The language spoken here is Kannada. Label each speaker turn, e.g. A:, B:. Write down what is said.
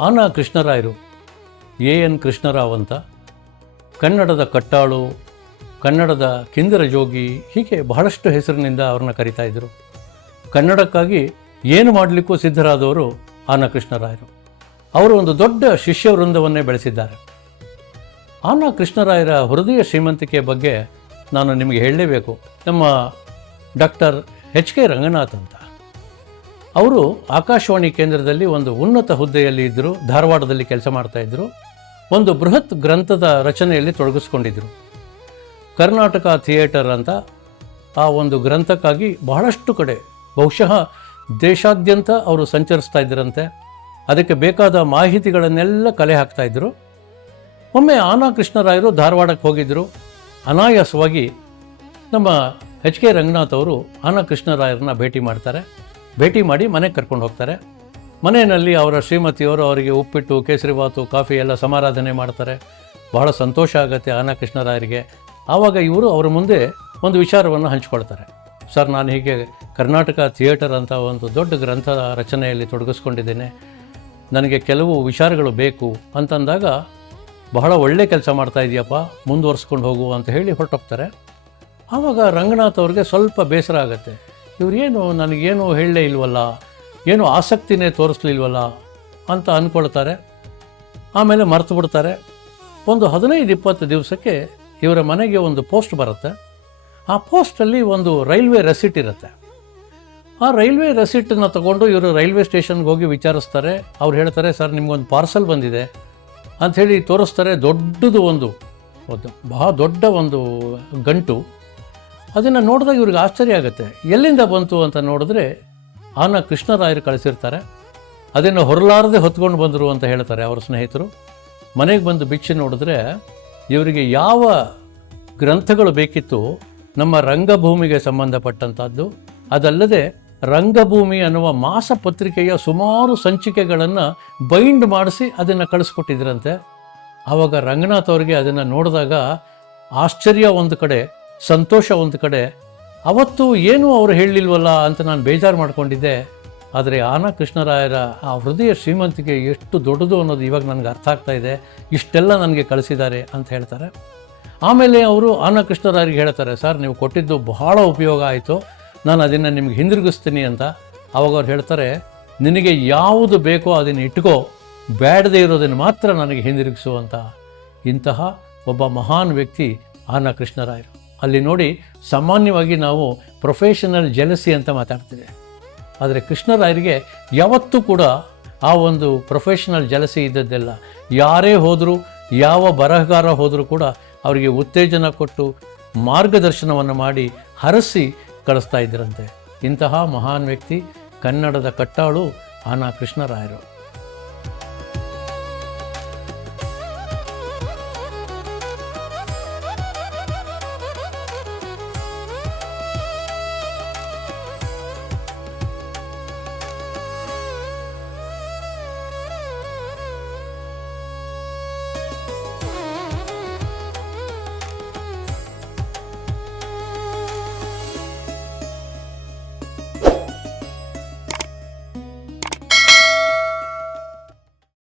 A: ಆನ ಕೃಷ್ಣರಾಯರು. ಎ ಎನ್ ಕೃಷ್ಣರಾವ್ ಅಂತ. ಕನ್ನಡದ ಕಟ್ಟಾಳು, ಕನ್ನಡದ ಕಿಂದರ ಜೋಗಿ ಹೀಗೆ ಬಹಳಷ್ಟು ಹೆಸರಿನಿಂದ ಅವ್ರನ್ನ ಕರಿತಾ ಇದ್ದರು ಕನ್ನಡಕ್ಕಾಗಿ ಏನು ಮಾಡಲಿಕ್ಕೂ ಸಿದ್ಧರಾದವರು ಆನ ಕೃಷ್ಣರಾಯರು. ಅವರು ಒಂದು ದೊಡ್ಡ ಶಿಷ್ಯ ವೃಂದವನ್ನೇ ಬೆಳೆಸಿದ್ದಾರೆ. ಆನ ಕೃಷ್ಣರಾಯರ ಹೃದಯ ಶ್ರೀಮಂತಿಕೆ ಬಗ್ಗೆ ನಾನು ನಿಮಗೆ ಹೇಳಲೇಬೇಕು. ನಮ್ಮ ಡಾಕ್ಟರ್ ಎಚ್ ಕೆ ರಂಗನಾಥ್ ಅಂತ. ಅವರು ಆಕಾಶವಾಣಿ ಕೇಂದ್ರದಲ್ಲಿ ಒಂದು ಉನ್ನತ ಹುದ್ದೆಯಲ್ಲಿ ಇದ್ದರು, ಧಾರವಾಡದಲ್ಲಿ ಕೆಲಸ ಮಾಡ್ತಾ ಇದ್ದರು. ಒಂದು ಬೃಹತ್ ಗ್ರಂಥದ ರಚನೆಯಲ್ಲಿ ತೊಡಗಿಸ್ಕೊಂಡಿದ್ದರು. ಕರ್ನಾಟಕ ಥಿಯೇಟರ್ ಅಂತ ಆ ಒಂದು ಗ್ರಂಥಕ್ಕಾಗಿ ಬಹಳಷ್ಟು ಕಡೆ, ಬಹುಶಃ ದೇಶಾದ್ಯಂತ ಅವರು ಸಂಚರಿಸ್ತಾ ಇದ್ದರಂತೆ. ಅದಕ್ಕೆ ಬೇಕಾದ ಮಾಹಿತಿಗಳನ್ನೆಲ್ಲ ಕಲೆ ಹಾಕ್ತಾ ಇದ್ದರು. ಒಮ್ಮೆ ಆನಾ ಕೃಷ್ಣರಾಯರು ಧಾರವಾಡಕ್ಕೆ ಹೋಗಿದ್ದರು. ಅನಾಯಾಸವಾಗಿ ನಮ್ಮ ಎಚ್ ಕೆ ರಂಗನಾಥ್ ಅವರು ಆನಾ ಕೃಷ್ಣರಾಯರನ್ನ ಭೇಟಿ ಮಾಡ್ತಾರೆ. ಭೇಟಿ ಮಾಡಿ ಮನೆಗೆ ಕರ್ಕೊಂಡು ಹೋಗ್ತಾರೆ. ಮನೆಯಲ್ಲಿ ಅವರ ಶ್ರೀಮತಿಯವರು ಅವರಿಗೆ ಉಪ್ಪಿಟ್ಟು ಕೇಸರಿಬಾತು ಕಾಫಿ ಎಲ್ಲ ಸಮಾರಾಧನೆ ಮಾಡ್ತಾರೆ. ಬಹಳ ಸಂತೋಷ ಆಗುತ್ತೆ ಆನಕೃಷ್ಣರಾಯರಿಗೆ ಆವಾಗ ಇವರು ಅವರ ಮುಂದೆ ಒಂದು ವಿಚಾರವನ್ನು ಹಂಚ್ಕೊಳ್ತಾರೆ. ಸರ್, ನಾನು ಹೀಗೆ ಕರ್ನಾಟಕ ಥಿಯೇಟರ್ ಅಂತ ಒಂದು ದೊಡ್ಡ ಗ್ರಂಥ ರಚನೆಯಲ್ಲಿ ತೊಡಗಿಸ್ಕೊಂಡಿದ್ದೇನೆ. ನನಗೆ ಕೆಲವು ವಿಚಾರಗಳು ಬೇಕು ಅಂತಂದಾಗ, ಬಹಳ ಒಳ್ಳೆ ಕೆಲಸ ಮಾಡ್ತಾ ಇದೆಯಪ್ಪ ಮುಂದುವರ್ಸ್ಕೊಂಡು ಹೋಗು ಅಂತ ಹೇಳಿ ಹೊರಟೋಗ್ತಾರೆ. ಆವಾಗ ರಂಗನಾಥ್ ಅವ್ರಿಗೆ ಸ್ವಲ್ಪ ಬೇಸರ ಆಗುತ್ತೆ. ಇವ್ರೇನು ನನಗೇನು ಹೇಳಲೇ ಇಲ್ವಲ್ಲ? ಏನು ಆಸಕ್ತಿನೇ ತೋರಿಸ್ಲಿಲ್ವಲ್ಲ? ಅಂತ ಅಂದ್ಕೊಳ್ತಾರೆ ಆಮೇಲೆ ಮರೆತು ಬಿಡ್ತಾರೆ. ಒಂದು ಹದಿನೈದು ಇಪ್ಪತ್ತು ದಿವಸಕ್ಕೆ ಇವರ ಮನೆಗೆ ಒಂದು ಪೋಸ್ಟ್ ಬರುತ್ತೆ. ಆ ಪೋಸ್ಟಲ್ಲಿ ಒಂದು ರೈಲ್ವೆ ರೆಸಿಟ್ ಇರುತ್ತೆ. ಆ ರೈಲ್ವೆ ರೆಸಿಟನ್ನು ತಗೊಂಡು ಇವರು ರೈಲ್ವೆ ಸ್ಟೇಷನ್ಗೆ ಹೋಗಿ ವಿಚಾರಿಸ್ತಾರೆ. ಅವ್ರು ಹೇಳ್ತಾರೆ, ಸರ್, ನಿಮಗೊಂದು ಪಾರ್ಸಲ್ ಬಂದಿದೆ. ಅಂಥೇಳಿ ತೋರಿಸ್ತಾರೆ ದೊಡ್ಡದು ಒಂದು ಬಹಳ ದೊಡ್ಡ ಒಂದು ಗಂಟು. ಅದನ್ನು ನೋಡಿದಾಗ ಇವ್ರಿಗೆ ಆಶ್ಚರ್ಯ ಆಗುತ್ತೆ. ಎಲ್ಲಿಂದ ಬಂತು ಅಂತ ನೋಡಿದ್ರೆ, ಆನ ಕೃಷ್ಣರಾಯರು ಕಳಿಸಿರ್ತಾರೆ. ಅದನ್ನು ಹೊರಲಾರದೆ ಹೊತ್ಕೊಂಡು ಬಂದರು ಅಂತ ಹೇಳ್ತಾರೆ ಅವರ ಸ್ನೇಹಿತರು. ಮನೆಗೆ ಬಂದು ಬಿಚ್ಚಿ ನೋಡಿದ್ರೆ, ಇವರಿಗೆ ಯಾವ ಗ್ರಂಥಗಳು ಬೇಕಿತ್ತು, ನಮ್ಮ ರಂಗಭೂಮಿಗೆ ಸಂಬಂಧಪಟ್ಟಂಥದ್ದು, ಅದಲ್ಲದೆ ರಂಗಭೂಮಿ ಅನ್ನುವ ಮಾಸ ಪತ್ರಿಕೆಯ ಸುಮಾರು ಸಂಚಿಕೆಗಳನ್ನು ಬೈಂಡ್ ಮಾಡಿಸಿ ಅದನ್ನು ಕಳಿಸ್ಕೊಟ್ಟಿದ್ರಂತೆ. ಆವಾಗ ರಂಗನಾಥ್ ಅವರಿಗೆ ಅದನ್ನು ನೋಡಿದಾಗ ಆಶ್ಚರ್ಯ ಒಂದು ಕಡೆ. ಸಂತೋಷ ಒಂದು ಕಡೆ, ಅವತ್ತು ಏನೂ ಅವರು ಹೇಳಲಿಲ್ವಲ್ಲ ಅಂತ ನಾನು ಬೇಜಾರು ಮಾಡಿಕೊಂಡಿದ್ದೆ. ಆದರೆ ಆನ ಕೃಷ್ಣರಾಯರ ಆ ಹೃದಯ ಶ್ರೀಮಂತಿಕೆ ಎಷ್ಟು ದೊಡ್ಡದು ಅನ್ನೋದು ಇವಾಗ ನನಗೆ ಅರ್ಥ ಆಗ್ತಾ ಇದೆ. ಇಷ್ಟೆಲ್ಲ ನನಗೆ ಕಳಿಸಿದ್ದಾರೆ ಅಂತ ಹೇಳ್ತಾರೆ. ಆಮೇಲೆ ಅವರು ಆನ ಕೃಷ್ಣರಾಯರಿಗೆ ಹೇಳ್ತಾರೆ, ಸರ್, ನೀವು ಕೊಟ್ಟಿದ್ದು ಬಹಳ ಉಪಯೋಗ ಆಯಿತು. ನಾನು ಅದನ್ನು ನಿಮ್ಗೆ ಹಿಂದಿರುಗಿಸ್ತೀನಿ ಅಂತ. ಅವಾಗ ಅವ್ರು ಹೇಳ್ತಾರೆ, ನಿನಗೆ ಯಾವುದು ಬೇಕೋ ಅದನ್ನು ಇಟ್ಕೋ. ಬೇಡದೇ ಇರೋದನ್ನು ಮಾತ್ರ ನನಗೆ ಹಿಂದಿರುಗಿಸು ಅಂತ. ಇಂತಹ ಒಬ್ಬ ಮಹಾನ್ ವ್ಯಕ್ತಿ ಆನ ಕೃಷ್ಣರಾಯರು. ಅಲ್ಲಿ ನೋಡಿ ಸಾಮಾನ್ಯವಾಗಿ ನಾವು ಪ್ರೊಫೆಷನಲ್ ಜೆಲಸಿ ಅಂತ ಮಾತಾಡ್ತೀವಿ. ಆದರೆ ಕೃಷ್ಣರಾಯರಿಗೆ ಯಾವತ್ತೂ ಕೂಡ ಆ ಒಂದು ಪ್ರೊಫೆಷನಲ್ ಜಲಸಿ ಇದ್ದದ್ದೆಲ್ಲ. ಯಾರೇ ಹೋದರೂ, ಯಾವ ಬರಹಗಾರ ಹೋದರೂ ಕೂಡ ಅವರಿಗೆ ಉತ್ತೇಜನ ಕೊಟ್ಟು ಮಾರ್ಗದರ್ಶನವನ್ನು ಮಾಡಿ ಹರಸಿ ಕಳಿಸ್ತಾ ಇದ್ದರಂತೆ. ಇಂತಹ ಮಹಾನ್ ವ್ಯಕ್ತಿ ಕನ್ನಡದ ಕಟ್ಟಾಳು ಆನಾ ಕೃಷ್ಣರಾಯರು